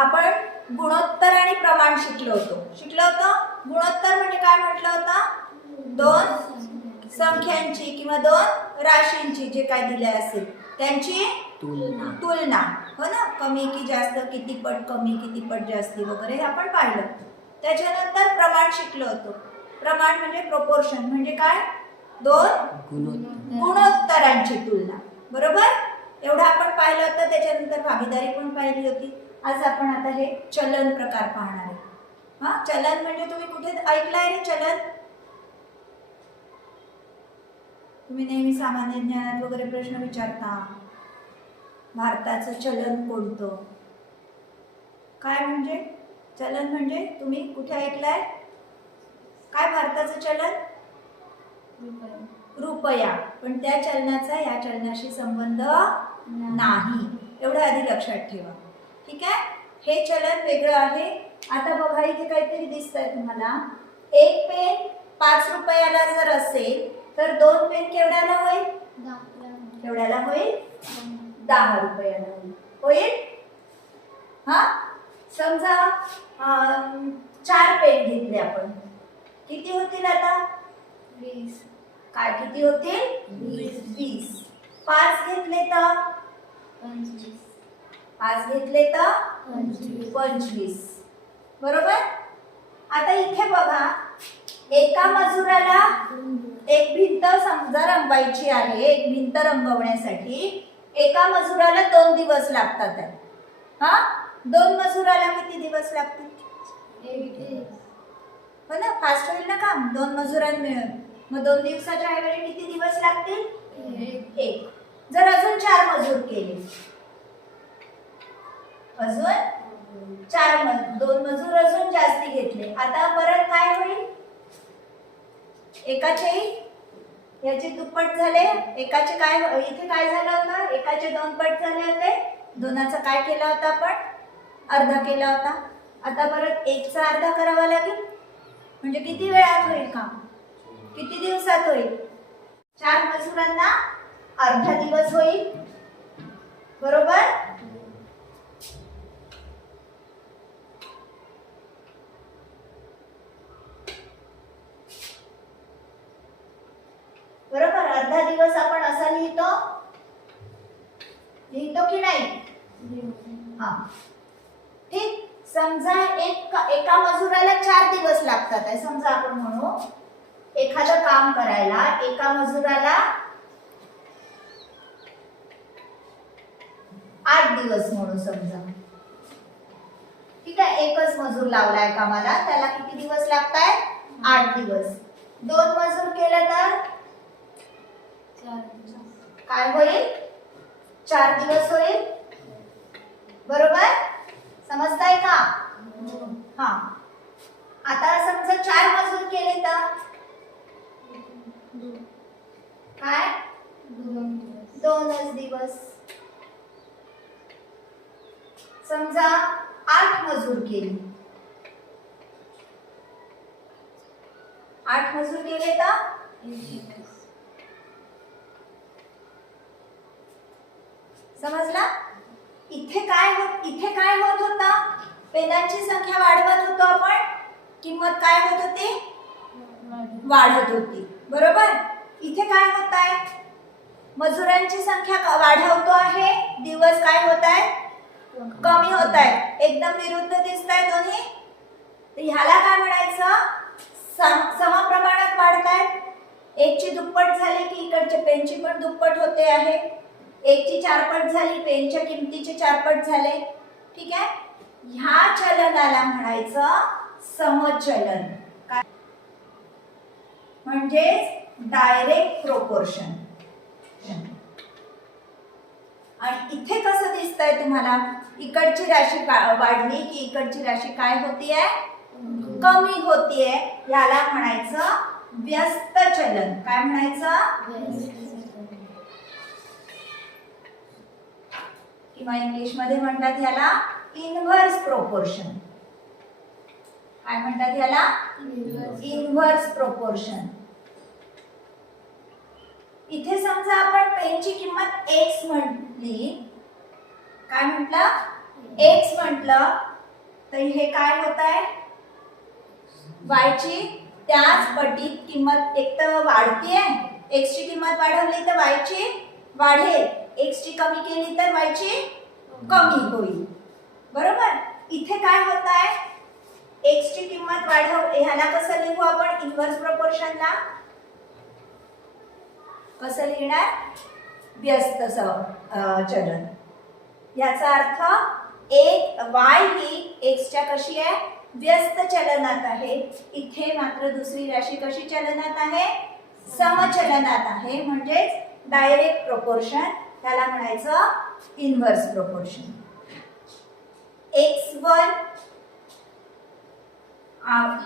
आपण गुणोत्तर आणि प्रमाण शिकलो होतो. गुणोत्तर म्हणजे काय म्हटलं होतं? दोन संख्यांची किंवा दोन राशींची जे काय दिले असेल त्यांची तुलना, हो ना, कमी की जास्त, किती पट कमी किती पट जास्ती वगैरे हे आपण पाहिलं. त्याच्यानंतर प्रमाण शिकलो होतो. प्रमाण म्हणजे प्रोपोर्शन, म्हणजे काय? दोन गुणोत्तरांची तुलना, बरोबर? एवढं आपण पाहिलं होतं. त्याच्यानंतर भागीदारी पण पाहिली होती. आज आपण आता हे चलन प्रकार पाहणार आहे. हा, चलन म्हणजे तुम्ही कुठे ऐकलंय रे चलन? तुम्ही नेहमी सामान्य ज्ञानात वगैरे प्रश्न विचारता, भारताचं चलन कोणतं? काय म्हणजे चलन? म्हणजे तुम्ही कुठे ऐकलंय? काय भारताचं चलन? रुपया. पण त्या चलनाचा या चलनाशी संबंध नाही, एवढं आधी लक्षात ठेवा. ठीक आहे? हे चलन वेगळं आहे. आता बघा, इथे काहीतरी दिसतंय तुम्हाला. एक पेन 5 रुपयाला जर असेल तर 2 पेन केवढ्याला होईल? केवढ्याला होईल? 10 रुपयाला होईल. हा, समजा 4 पेन घेतले आपण, किती होतील आता? 20. काय किती होतील? 20. 5 घेतले तर 25. 5 घेतले तर 25. बरोबर? आता इथे बघा, एका मजुराला एक भिंत समजा रंगवायची आहे. एक भिंत रंगवण्यासाठी एका मजुराला 2 दिवस लागतात. हा, 2 मजुराला किती दिवस लागतील? 1 दिवस. हो ना, फास्ट होईल ना काम 2 मजुरांना मिळून. मग 2 दिवसाच्या ऐवजी किती दिवस लागतील? 1. जर अजून 4 मजूर केले, अजून 2 मजूर अजून जास्ती घेतले, आता परत काय होईल? एकाचे याचे दुप्पट झाले. एकाचे काय इथे काय झालं होतं? एकाचे 2 पट झाले होते. 2चा काय केला होता आपण? अर्धा केला होता. आता परत 1चा अर्धा करावा लागेल. म्हणजे किती वेळात होईल काम? किती दिवसात होईल? 4 मजुरांना अर्धा दिवस होईल. बरोबर? बरोबर, अर्धा दिवस आपण असा लिहितो की नाही? हा, ठीक. समजा एका मजुराला 4 दिवस लागतात आहे. समजा आपण म्हणू एखादं काम करायला एका मजुराला 8 दिवस म्हणू समजा. ठीक आहे, एकच मजूर लावलाय कामाला, त्याला किती दिवस लागतायत? 8 दिवस. 2 मजूर केलं तर काय होईल? 4 दिवस होईल. बरोबर? समजताय का? हा, आता समजा 4 मजूर केले तर काय? 2च दिवस. समजा 8 मजूर केले, 8 मजूर केले तर समजला? इथे काय होत होता? पेनांची संख्या वाढवत होतो आपण, किंमत काय होत होती? वाढत होती. बरोबर? इथे काय होत आहे? मजुरांची संख्या वाढवतो आहे, दिवस काय होत आहे? कमी होत आहे. एकदम विरुद्ध दिसत आहे दोन्ही. तर ह्याला काय म्हणायचं? समप्रमाणात वाढत आहेत. 1ची दुप्पट झाली की इकडच्या पेनची पण दुप्पट होते आहे. 1ची 4 पट झाली, पेनच्या किमतीचे 4 पट झाले. ठीक आहे, ह्या चलनाला म्हणायचं समचलन. काय म्हणजे डायरेक्ट प्रोपोर्शन. आणि इथे कसं दिसतंय तुम्हाला? इकडची राशी वाढली की इकडची राशी काय होतीये? कमी होतीये. याला म्हणायचं व्यस्त चलन. काय म्हणायचं? किंवा इंग्लिश मध्ये म्हणतात याला इनव्हर्स प्रोपोर्शन. काय म्हणतात याला? Inverse proportion. इथे समजा आपण पेनची किंमत x म्हटली, काय म्हटलं? x म्हटलं तर हे काय होत आहे, y ची त्याच पटीत किंमत एक तर वाढतीये, x ची किंमत वाढवली तर y ची वाढेल, x ची कमी केली तर y ची कमी होईल. बरोबर. इथे काय होत आहे, x ची किंमत वाढव, ह्याला कसं लिहू आपण इन्व्हर्स प्रोपोर्शनला, कसं लिहिणार, व्यस्त चलन. याचा अर्थ एक y ही x च्या कशी आहे, व्यस्त चलनात आहे. इथे मात्र दुसरी राशी कशी चलनात आहे, समचलनात आहे, म्हणजेच डायरेक्ट प्रोपोर्शन, त्याला म्हणायचं इन्व्हर्स प्रोपोर्शन. x1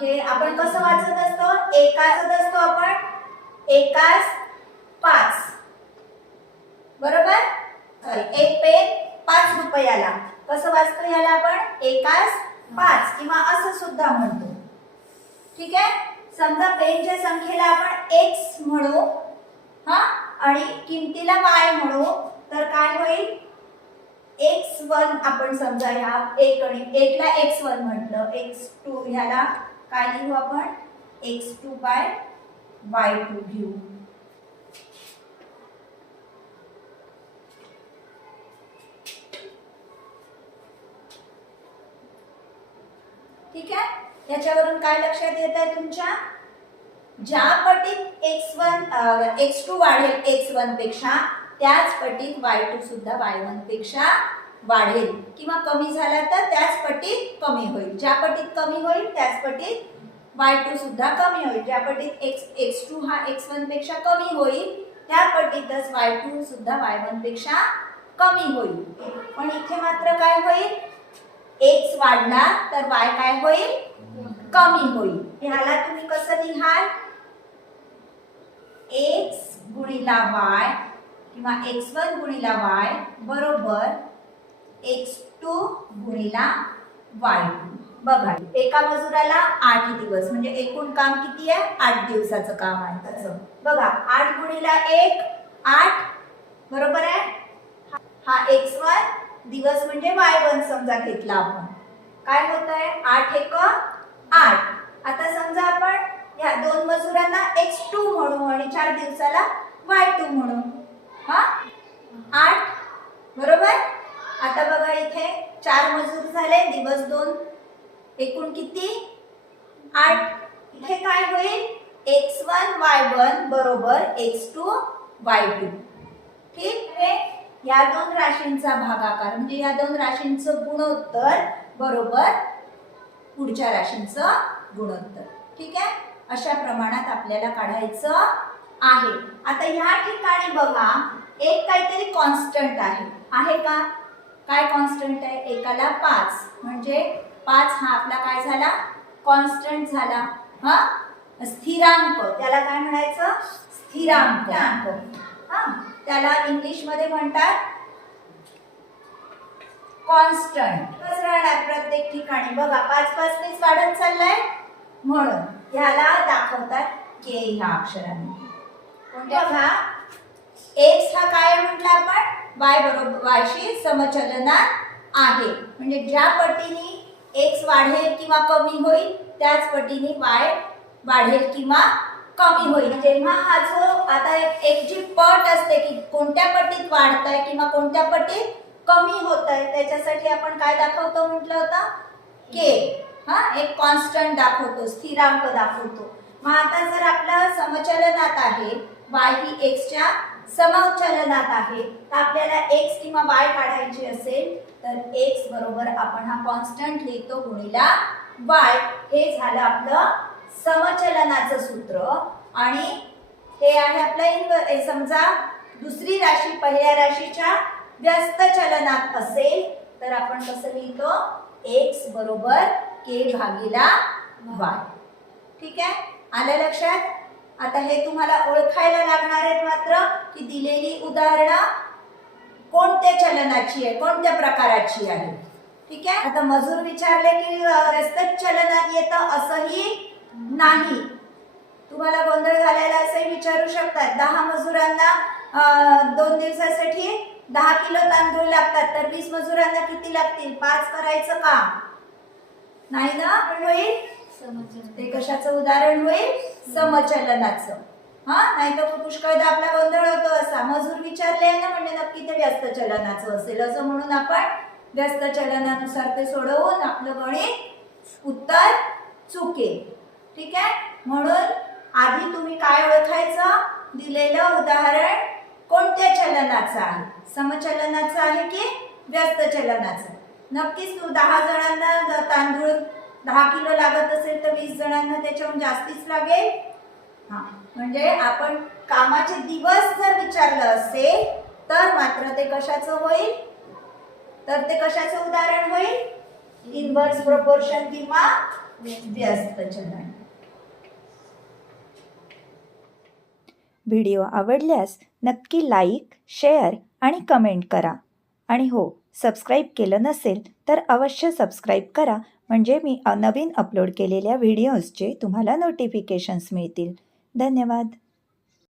हे आपण कसं वाचत असतो, एकाच असतो आपण, एकास 5, बरोबर. एक पेन 5 रुपयाला, कसं वाचतो याला आपण, एकास 5 किंवा असं सुद्धा म्हणतो. ठीक आहे. समजा पेनच्या संख्येला आपण x म्हणू, हा, आणि किमतीला y म्हणू, तर काय होईल, x1 आपण समजा ह्या एक आणि एकला x1 म्हटलं, x2 ह्याला काय लिहू आपण, x2 बाय y2 घेऊ. ठीक आहे. याच्यावरून काय लक्षात येत आहे तुमच्या, ज्या पटीत x2 वाढेल x1 पेक्षा, त्याच पटीत y2 सुद्धा y1 पेक्षा वाढेल, किंवा कमी झाला तर त्याच पटीत कमी होईल. ज्या पटीत कमी होईल त्याच पटीत y2 सुद्धा कमी होईल. ज्या पटीत x2 हा x1 पेक्षा कमी होईल, त्या पटीतच y2 सुद्धा y1 पेक्षा कमी होईल. पण इथे मात्र काय होईल, x वाढला तर y काय होईल, कमी होईल. ह्याला तुम्ही कसं लिहाल, x गुणिला y किंवा x1 गुणिला y बरोबर x2 गुणिला y2. बघा, एका मजुराला 8 दिवस, म्हणजे एकूण काम किती आहे, 8 दिवसाचं काम आहे त्याचं. बघा, 8 गुणिला 1 8, बरोबर आहे. हा x1 दिवस म्हणजे y1 समजा घेतला आपण, काय होत आहे, 8 एक 8. आता समजा आपण या दोन मजुरांना x2 म्हणू आणि 4 दिवसाला y2 म्हणू, हा 8, बरोबर. आता बघा, इथे 4 मजूर झाले, दिवस 2, एकूण किती, 8. इथे काय होईल, x1 y1 बरोबर x2 y2. ठीक आहे. या दोन राशींचा भागाकार म्हणजे या दोन राशींचं गुणोत्तर बरोबर पुढच्या राशींचं गुणोत्तर. ठीक आहे. अशा प्रमाणात आपल्याला काढायचं आहे. आता या ठिकाणी बघा, एक काहीतरी कॉन्स्टंट आहे का, काय कॉन्स्टंट आहे, एकाला 5, म्हणजे 5 हा आपला काय झाला, कॉन्स्टंट झाला. हा, स्थिरांक, त्याला काय म्हणायचं, स्थिरांक. हा, त्याला इंग्लिश मध्ये म्हणतात कॉन्स्टंट. कसं राहणार प्रत्येक ठिकाणी, बघा 5 नीच वाढत चाललाय, म्हणून ह्याला दाखवतात के ह्या अक्षराने. बघा, x हा काय म्हटलं आपण, y बरोबर y शी समचलनात आहे, म्हणजे ज्या पटीने x वाढेल किंवा कमी होईल त्याच पटीने y वाढेल किंवा कमी होईल. जेव्हा हा जो आता एक जी पट असते की कोणत्या पटीत वाढतंय किंवा कोणत्या पटीत कमी होतंय, त्याच्यासाठी आपण काय दाखवतो म्हटलं होतं, के. हा, एक कॉन्स्टंट दाखवतो, स्थिरांक दाखवतो. मग आता जर आपलं समचलनात आहे, y ही x च्या समचलनात आहे, तर आपल्याला x किंवा y काढायची असेल तर x बरोबर आपण हा कॉन्स्टंट लिहितो गुणिला y. हे झालं आपलं समचलनाचं सूत्र. आणि हे आहे आपलं समजा दुसरी राशी पहिल्या राशीच्या व्यस्त चलनात असेल तर आपण कसं लिहितो, x बरोबर k भागिला y. ठीक आहे, आलं लक्षात. आता हे तुम्हाला ओळखायला लागणार आहेत मात्र की दिलेली उदाहरणं कोणत्या चलनाची आहे, कोणत्या प्रकाराची आहे. ठीक आहे. आता मजूर विचारले की व्यस्त चलनात येतं असंही नाही, तुम्हाला गोंधळ घालायला असे विचारू शकतात. 10 मजुरांना 2 दिवसासाठी 10 किलो तांदूळ लागतात, तर 20 मजुरांना किती लागतील, 5 करायचं काम. नाही ना होईल ते कशाचं उदाहरण होईल समचलनाचं. हा नाही तर पुष्कळदा आपला गोंधळ होतो असा मजूर विचारले ना म्हणजे नक्की ते व्यस्त चलनाचं असेल असं म्हणून आपण व्यस्त चलनानुसार ते सोडवून आपलं गणित उत्तर चुकेल. ठीक आहे. म्हणून आधी तुम्ही काय ओळखायचं दिलेलं उदाहरण कोणत्या चलनाचं आहे समचलनाचं आहे की व्यस्त चलनाचं. नक्कीच तू 10 जणांना तांदूळ 10 किलो लागत असेल तर 20 जणांना त्याच्याहून जास्तीच लागेल. हा म्हणजे आपण कामाचे दिवस जर विचारलं असेल तर मात्र ते कशाचं होईल तर ते कशाचं उदाहरण होईल इनव्हर्स प्रोपोर्शन किंवा व्यस्त चलन. व्हिडिओ आवडल्यास नक्की लाईक, शेअर आणि कमेंट करा. आणि हो, सबस्क्राईब केलं नसेल तर अवश्य सबस्क्राईब करा म्हणजे मी नवीन अपलोड केलेल्या व्हिडिओजचे तुम्हाला नोटिफिकेशन्स मिळतील. धन्यवाद.